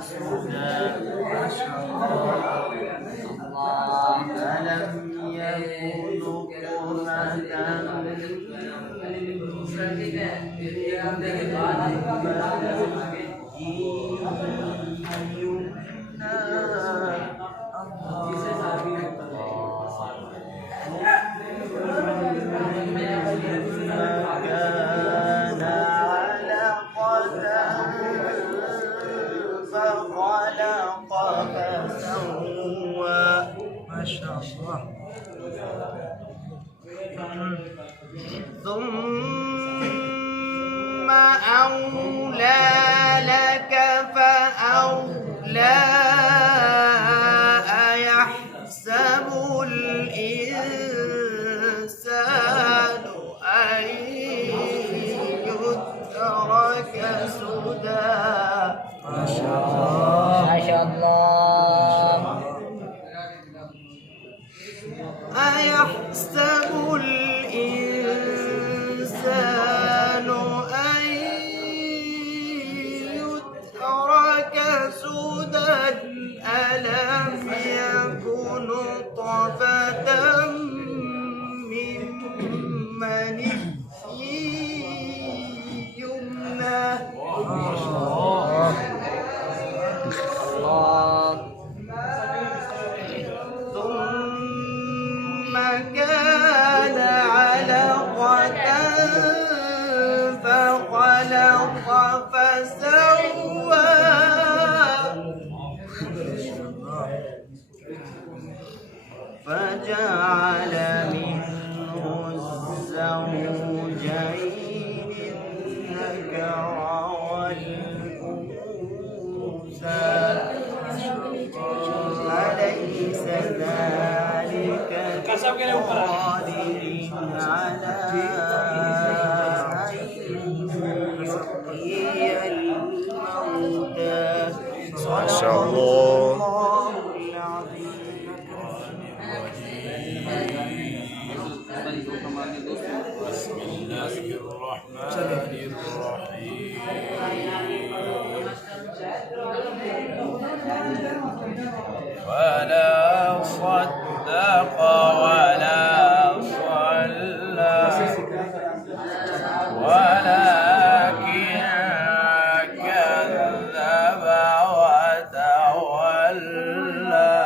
سدى ألم يكن ثم أولى لك فأولى أيحسب الإنسان أن يترك سدى ما شاء الله أيحسب الإنسان أن يترك سدى ألم يكن نطفة من مني يمنى ثم كان علقة فخلق فسوى فجعل منه الزوجين الذكر والأنثى أليس ذلك بقادر على أن يحيي الموتى ما شاء الله بسم الله الرحمن الرحيم ولا صدق ولا صلى ولكن كذب وتولى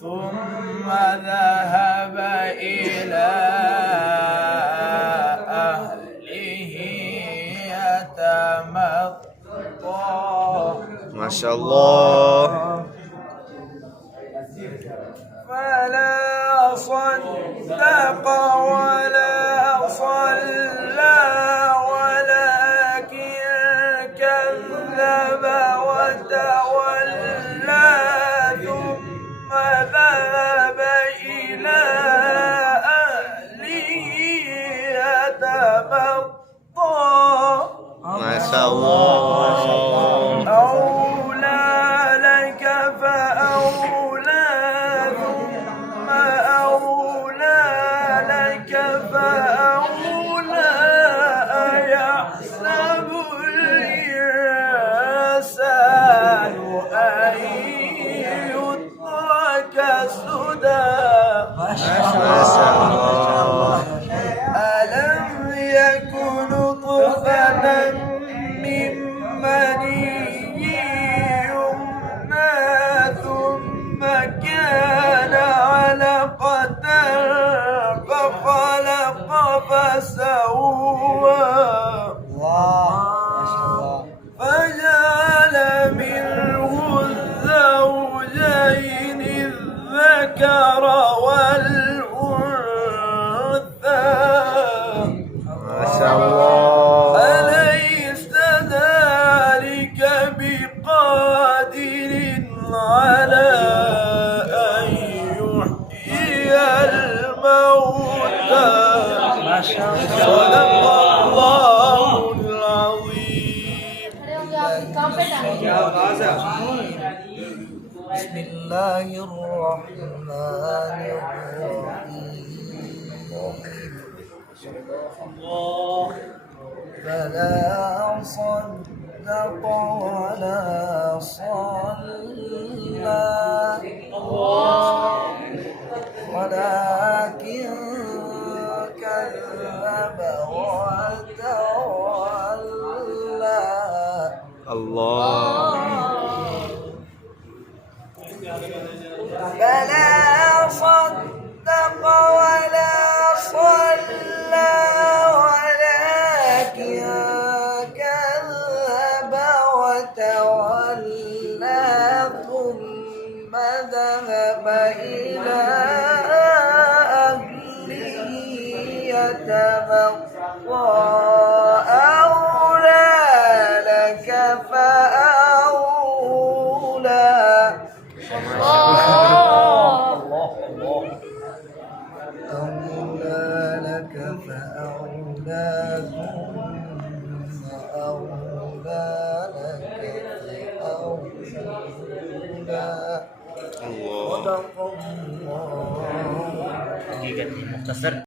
ثم ذهب إلى أهله يتمطى ما شاء الله فلا صدق ولا صلى ولكن كذب وتولى ثم ذهب إلى أهله يتمطى ما شاء الله أولى لك فأولى ثم أولى لك فأولى أيحسب الإنسان أن يترك سدى ما شاء الله ألم يكن نطفة من مني يمنى ثم كان علقة فخلق فسوى فجعل منه الزوجين الذكر والأنثى ما شاء الله أليس ذلك بقادر على أن يحيي الموتى صدق الله العظيم بسم الله الرحمن الرحيم فلا صدق صدق ولا صلى ولكن كذب وتولى الله بلى صدق ولا صلى ولكن كذب وتولى ثم ذهب إلى أهله يتمطى أولى لك فأولى أولى لك فأولى ثم أولى لك فأولى الله صدق الله. حقيقة مختصر